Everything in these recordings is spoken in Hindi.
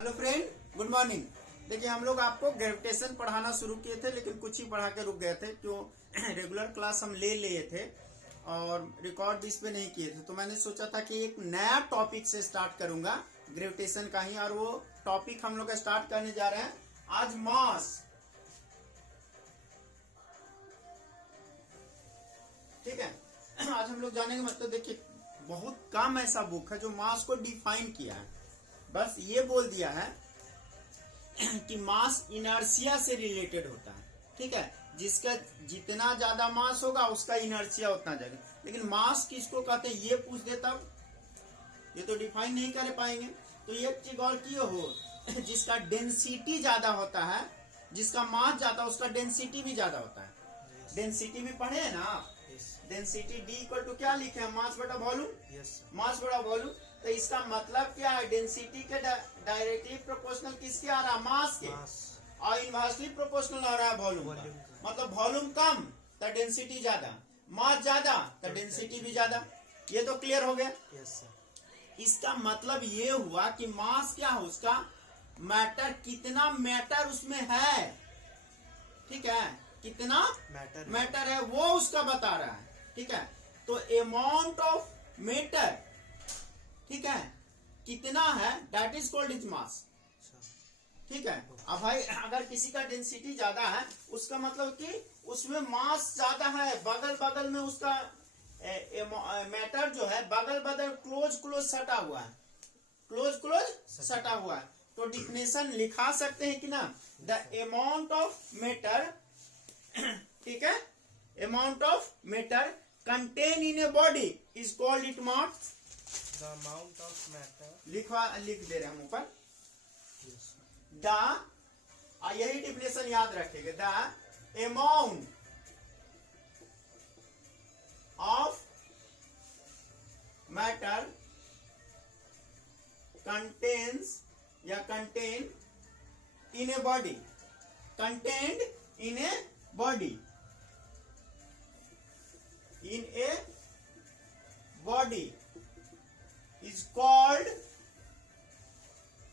Hello friend, good morning. देखिए, हम लोग आपको ग्रेविटेशन पढ़ाना शुरू किए थे, लेकिन कुछ ही पढ़ा के रुक गए थे। क्यों? रेगुलर क्लास हम ले लिए थे और रिकॉर्ड भी इस पे नहीं किए थे। तो मैंने सोचा था कि एक नया टॉपिक से स्टार्ट करूंगा ग्रेविटेशन का ही। और वो टॉपिक हम लोग स्टार्ट करने जा रहे हैं आज मास। ठीक है, आज हम लोग जानेंगे। मतलब देखिए, बहुत कम ऐसा बुक है जो मास को डिफाइन किया है। बस ये बोल दिया है कि मास इनर्शिया से रिलेटेड होता है। ठीक है, जिसका जितना ज्यादा मास होगा उसका इनर्शिया उतना ज्यादा। लेकिन मास किसको कहते हैं ये पूछ दे तब ये तो डिफाइन नहीं कर पाएंगे। तो एक चीज और की हो, जिसका डेंसिटी ज्यादा होता है, जिसका मास ज्यादा उसका डेंसिटी भी ज्यादा होता है। डेंसिटी भी पढ़े है ना आप? डेंसिटी डी इक्वल टू क्या लिखे हैं? मास बटा वॉल्यूम। मास बटा वॉल्यूम। तो इसका मतलब क्या है? डेंसिटी के डायरेक्टली प्रोपोर्शनल किसके आ रहा है? मास के। और इनवर्सली प्रोपोर्शनल आ रहा है वॉल्यूम का। मतलब वॉल्यूम कम तो डेंसिटी ज्यादा, मास ज्यादा तो डेंसिटी भी ज्यादा। ये तो क्लियर हो गया। इसका मतलब ये हुआ कि मास क्या है उसका, मैटर, कितना मैटर उसमें है। ठीक है, कितना मैटर है वो उसका बता रहा है। ठीक है, तो अमाउंट ऑफ मैटर, ठीक है, कितना है, that is called is mass. ठीक है, अब भाई अगर किसी का डेंसिटी ज्यादा है उसका मतलब कि उसमें मास ज्यादा है। बगल बगल में उसका मैटर जो है बगल बगल क्लोज सटा हुआ है, क्लोज सटा हुआ है। तो डिफिनेशन लिखा सकते हैं कि ना, द अमाउंट ऑफ मैटर, ठीक है, amount of matter contain in a body is called it mass. The amount of matter. लिख दे रहे हैं हम ऊपर। यही डिफिनेशन याद रखेगा। The amount of matter contains या contain in a body, contained in a body, in a body is called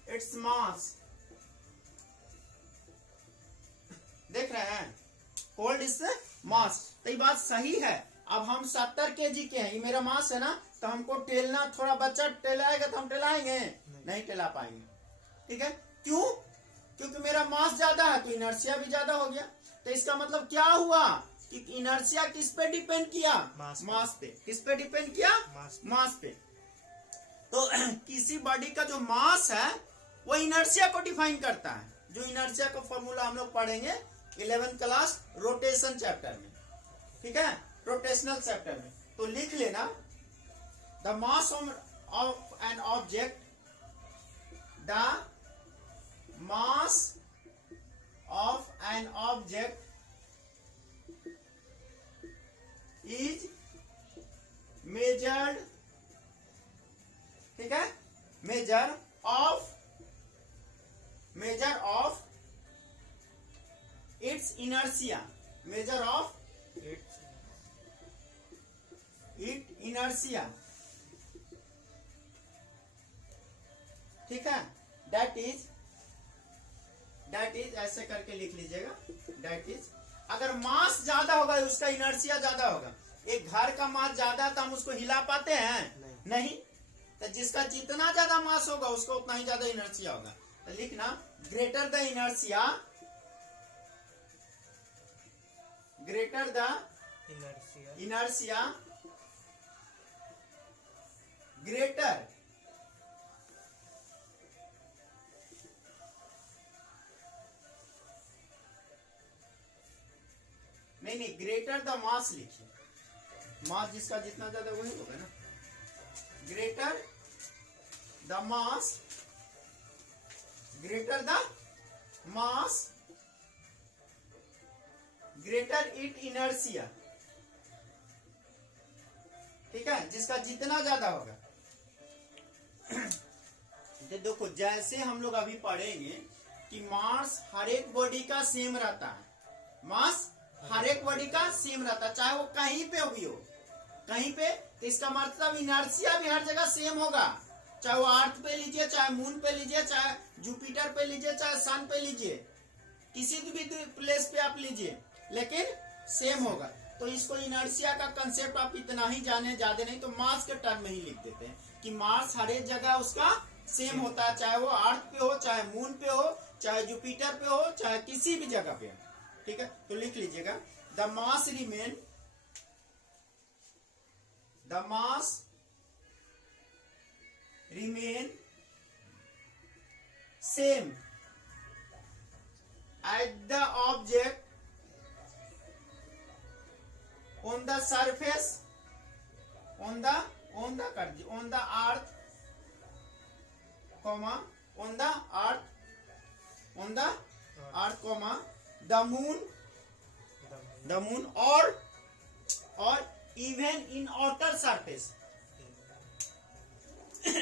its mass। देख रहे हैं, called its mass। तो ये बात सही है। अब हम 70 kg के हैं, ये मेरा मास है ना, तो हमको टेलना, थोड़ा बच्चा टेलाएगा तो हम टेलाएंगे नहीं टेला पाएंगे। ठीक है, क्यों? क्योंकि मेरा मास ज्यादा है तो इनर्शिया भी ज्यादा हो गया। तो इसका मतलब क्या हुआ कि इनर्शिया किस पे डिपेंड किया? मास पे। किस पे डिपेंड किया? मास पे। तो किसी बॉडी का जो मास है वो इनर्शिया को डिफाइन करता है। जो इनर्शिया का फॉर्मूला हम लोग पढ़ेंगे 11th क्लास रोटेशन चैप्टर में। ठीक है, रोटेशनल चैप्टर में। तो लिख लेना, the mass of an object, the mass of an object is measured, ठीक है, measure of its inertia, measure of it inertia. ठीक है, दैट इज ऐसे करके लिख लीजिएगा। दैट इज, अगर मास ज्यादा होगा उसका इनर्शिया ज्यादा होगा। एक घर का मास ज्यादा तो हम उसको हिला पाते हैं? नहीं। तो जिसका जितना ज्यादा मास होगा उसका उतना ही ज्यादा इनर्शिया होगा। तो लिखना, greater the inertia, greater the inertia, greater नहीं, ग्रेटर द मास लिखिए। मास जिसका जितना ज्यादा वही होगा ना। Greater the mass, greater the mass, greater its inertia। ठीक है, जिसका जितना ज्यादा होगा। देखो, जैसे हम लोग अभी पढ़ेंगे कि मास हर एक बॉडी का सेम रहता है। मास हर एक बॉडी का सेम रहता है, चाहे वो कहीं पे भी हो, कहीं पे। तो इसका मतलब इनर्शिया भी हर जगह सेम होगा। चाहे वो अर्थ पे लीजिए, चाहे मून पे लीजिए, चाहे जुपिटर पे लीजिए, चाहे सन पे लीजिए, किसी भी प्लेस पे आप लीजिए, लेकिन सेम होगा। तो इसको इनर्शिया का कंसेप्ट आप इतना ही जाने, ज्यादा नहीं तो मास के टर्म में ही लिख देते हैं कि मास हर एक जगह उसका सेम होता है, चाहे वो अर्थ पे हो, चाहे मून पे हो, चाहे जुपिटर पे हो, चाहे किसी भी जगह पे हो। ठीक है, तो लिख लीजिएगा the mass remain same as the object on the surface on the earth comma on the earth comma the moon or even in outer surface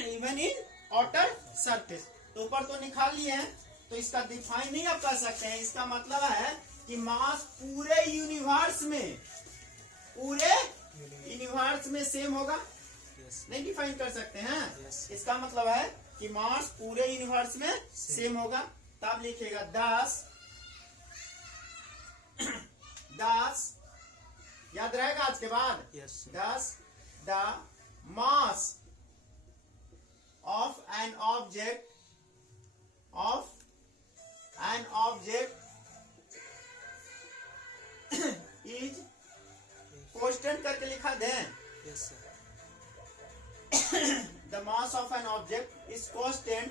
even in outer surface। तो ऊपर तो निकाल लिए हैं, तो इसका डिफाइन नहीं आप कर सकते हैं। इसका मतलब है कि मास पूरे यूनिवर्स में सेम होगा, नहीं डिफाइन कर सकते हैं। इसका मतलब है कि मास पूरे यूनिवर्स में सेम होगा। तब लिखिएगा 10 याद रहेगा आज के बाद। 10 the mass of an object is constant करके लिखा दें। The mass of an object is constant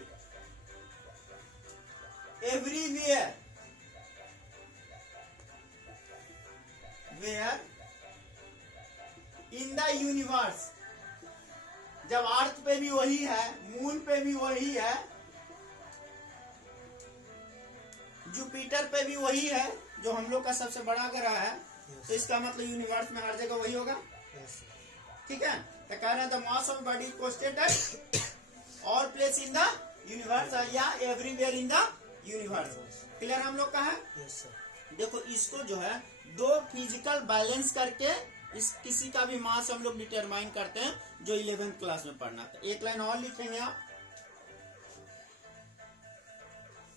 everywhere in the universe. जब अर्थ पे भी वही है, मून पे भी वही है, जुपिटर पे भी वही है जो हम लोग का सबसे बड़ा ग्रह है, तो इसका मतलब यूनिवर्स में हर जगह वही होगा। ठीक है, तो कह रहे हैं the mass of body constant all place in the universe या everywhere in the universe. Clear हम लोग का है। देखो इसको जो है दो फिजिकल बैलेंस करके इस किसी का भी मास हम लोग डिटरमाइन करते हैं, जो 11th क्लास में पढ़ना था। एक लाइन और लिखेंगे, आप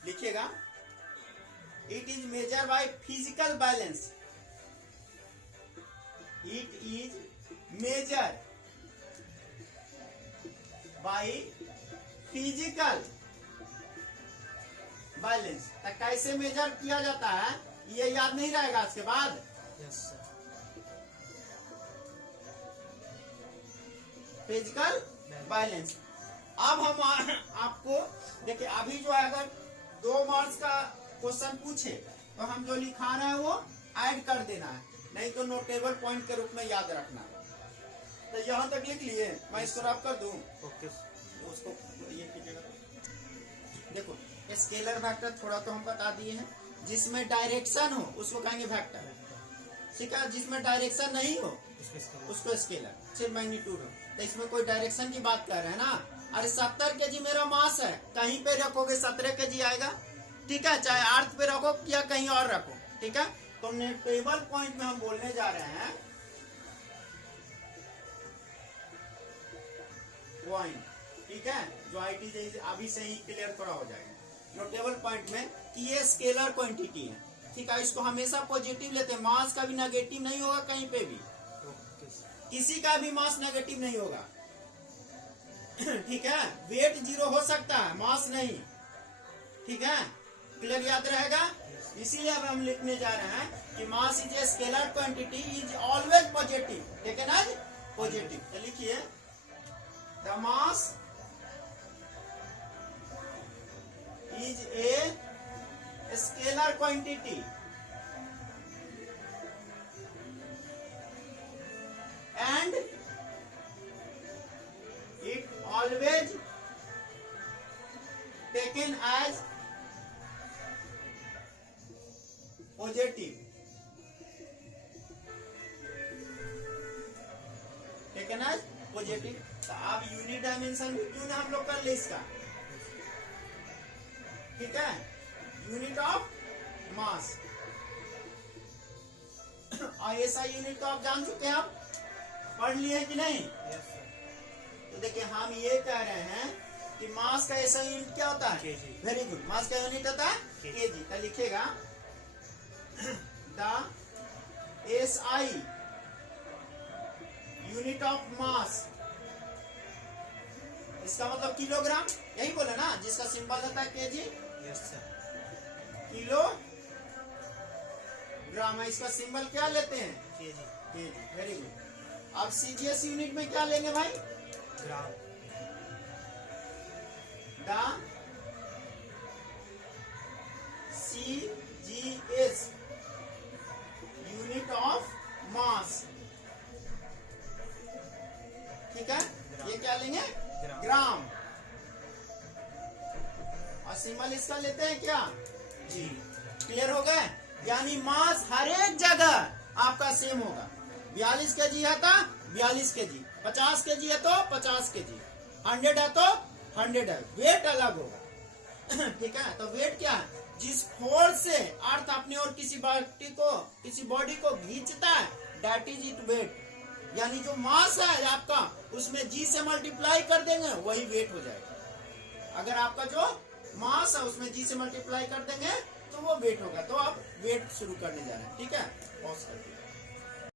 लिखिएगा it is measure by physical balance. It is measure by physical balance. कैसे मेजर किया जाता है ये याद नहीं रहेगा आज के बाद। Physical balance. अब हम आपको देखिए, अभी जो है अगर 2 मार्क्स का क्वेश्चन पूछे तो हम जो लिखा रहे हैं वो ऐड कर देना है, नहीं तो नोटेबल पॉइंट के रूप में याद रखना। तो यहाँ तक लिख लिए, मैं इसको रब कर दूं। उसको ये कीजिएगा। देखो स्केलर वेक्टर थोड़ा तो हम बता दिए हैं, जिसमें डायरेक्शन हो उसको कहेंगे वेक्टर। ठीक है, जिसमें डायरेक्शन नहीं हो उसको स्केलर, सिर्फ मैग्नीट्यूड हो। तो इसमें कोई डायरेक्शन की बात कर रहे हैं ना। अरे 70 kg मेरा मास है, कहीं पे रखोगे 17 kg आएगा। ठीक है, चाहे अर्थ पे रखो या कहीं और रखो। ठीक है, तो टेबल पॉइंट में हम बोलने जा रहे हैं पॉइंट। ठीक है, जो IT अभी से ही क्लियर थोड़ा हो जाएगा। नोटेबल पॉइंट में कि ये स्केलर क्वांटिटी है। ठीक है, इसको हमेशा पॉजिटिव लेते हैं, मास का भी नेगेटिव नहीं होगा, कहीं पे भी किसी का भी मास नेगेटिव नहीं होगा। ठीक है, वेट 0 हो सकता है, मास नहीं। ठीक है, क्लियर याद रहेगा। इसीलिए अब हम लिखने जा रहे हैं कि mass is a scalar quantity is always positive. ठीक है ना, पॉजिटिव। तो लिखिए the mass is a scalar quantity and it always taken as positive। taken as positive। तो आप यूनिट डायमेंशन भी क्यों ना हम लोग कर ले इसका। ठीक है, यूनिट ऑफ मास। ऐसा यूनिट तो आप जान चुके हैं, आप पढ़ लिए हैं कि नहीं। तो देखिए हम ये कह रहे हैं कि मास का ऐसा यूनिट क्या होता है? kg. वेरी गुड, मास का यूनिट होता है kg. केजी। तो लिखेगा द SI यूनिट ऑफ मास, इसका मतलब किलोग्राम, यही बोला ना, जिसका सिंबल होता है K G, Yes sir. Kilogram है। इसका सिंबल क्या लेते हैं? kg. केजी। Very good. अब CGS यूनिट में क्या लेंगे भाई? Gram. The CGS unit of mass, ठीक है, ये क्या लेंगे? ग्राम. ग्राम। और सिंबल इसका लेते हैं क्या? g. क्लियर हो गए? यानी मास हर एक जगह आपका सेम होगा। 42 kg है तो 42 kg, 50 kg है तो 50 kg, 100 है तो 100 है, वेट अलग होगा। ठीक है, तो वेट क्या है? जिस फोर्स से अर्थ अपनी और किसी बॉडी को खींचता है, दैट इज इट वेट। यानी जो मास है आपका, उसमें g से मल्टीप्लाई कर देंगे, वही वेट हो जाएगा। अगर आपका जो मास है उसमें g से मल्टीप्लाई कर देंगे तो वो वेट होगा। तो आप वेट शुरू करने जा रहे हैं, ठीक है, पॉज करके।